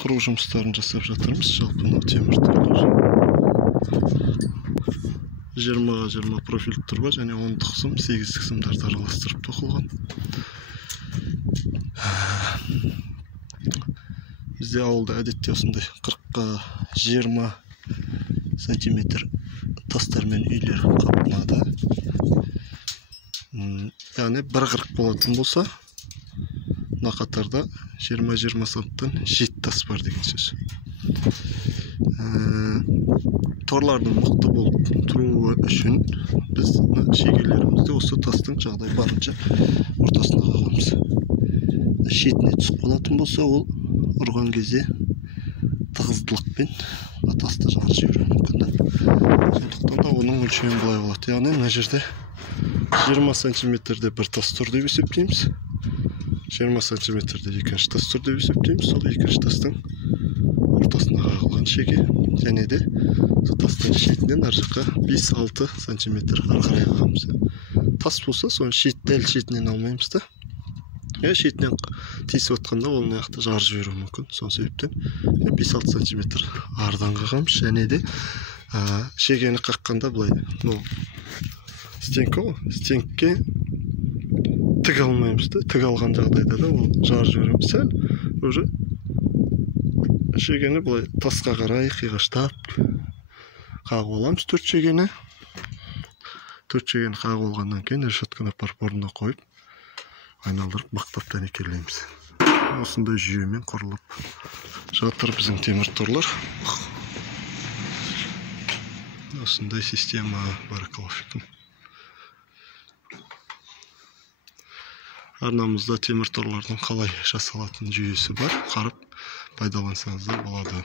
Құру жұмыстарын жасап жатырмыз. Жалпы мынау темір торлар 20-20 профиль тұрба және 10 қысым, 8 қысымдарды араластырып тоқылған. Бізде ауылда әдетте осындай 40-20 сантиметр тастармен үйлер қапталады. Яғни 1,40 болатын болса, мына қатарда 20-20 санттан 7 тас бар деген сөз. Торлардың мықты болып тұруы үшін біз шегелерімізді осы тастың жағдай барынша ортасына қағамыз. Шетіне түсіп қалатын болса, ол ұрған кезде тығыздылықпен тасты жарып жіберуі мүмкін. Сондықтан да оның өлшемі былай болады. Яғни мына жерде 20 сантиметрде бір тас тұр деп есептейміз. 20 сантиметрде екінші тас тұр деп есептейміз. Сол екінші тастың ортасына қағылған шеге. Және де тастың шетінен ар жаққа 5-6 сантиметр ары қарай қағамыз. Тас болса, соны дәл шетінен алмаймыз да. Шетінен тесіп отқанда ол мынақты жарып жіберуі мүмкін. Сол себептен 5-6 сантиметр арыдан қағамыз. Және де шегені қаққанда былай, стенкі ғой, стенкке тік алмаймыз да. Тік алған жағдайда да ол жарып жібереміз. Сәл уже шегені былай тасқа қарай қиғаштап қағып аламыз. 4 шегені қағып алғаннан кейін решетканы апарып орнына қойып айналдырып мықтап дәнекерлейміз. Осындай жүйемен құрылып жатыр біздің темір торлар. Осындай система баракаллаху. Арнамызда темір торлардың қалай жасалатын жүйесі бар. Қарып пайдалансаңыздар болады.